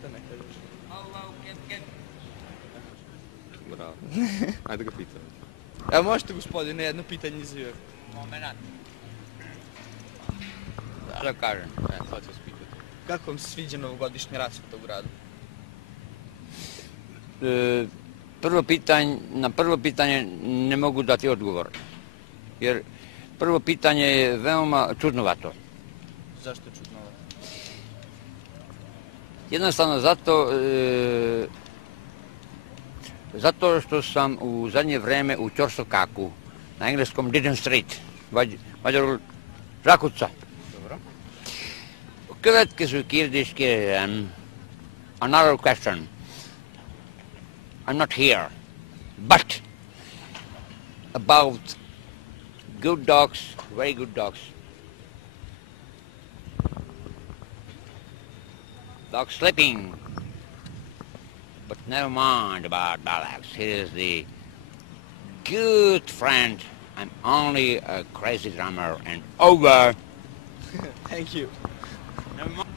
Ništa ne kažeš. Bravo. Ajde ga pitam. Evo možete gospodine jedno pitanje izvijek. Moment. Što kažem? Sad ću vas pitati. Kako vam se sviđa novogodišnja rasveta u gradu? Na prvo pitanje ne mogu dati odgovor. Jer prvo pitanje je veoma čudnovato. Zašto je čudno ovo? Jednostavno zato što sam u zadnje vreme u Ćorsokaku, na engleskom Didon Street, Vađaru Žakuca. Dobro. Következő su kérdés, another question. I'm not here, but about good dogs, very good dogs. Dog sleeping, but never mind about dogs. He is the good friend. I'm only a crazy drummer and over. Thank you. Never mind.